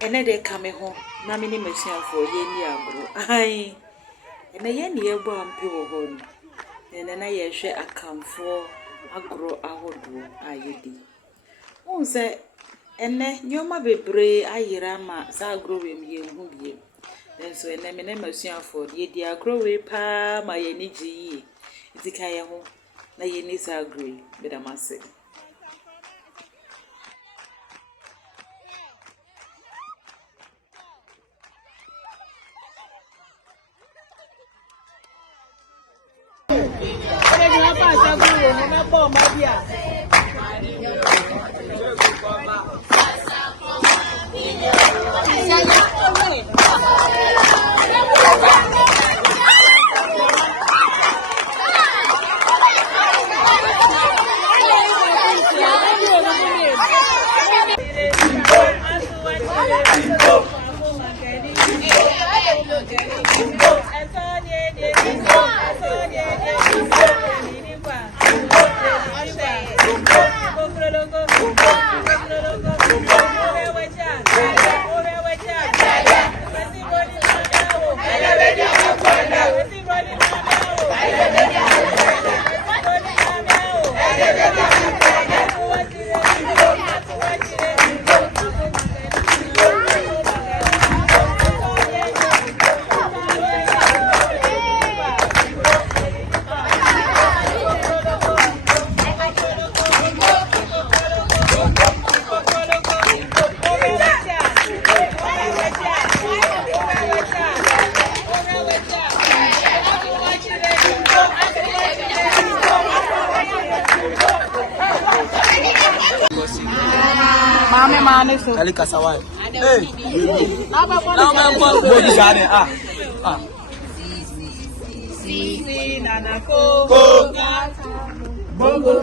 ene de kame ho na me ni masuafo ye ni agro ai ene ye ni ebo ampe wo ho no ene na ye hwe akamfo agro ahodo ayedi unse ene nyoma bebre ayira ma sa agro we mi hu bie enso ene me na masuafo ye di agro we pa ma ye ni ji izika ye ho na ye ni sa agro be da mase Mane so ali kasawai na ba ko di jane si nana ko bongo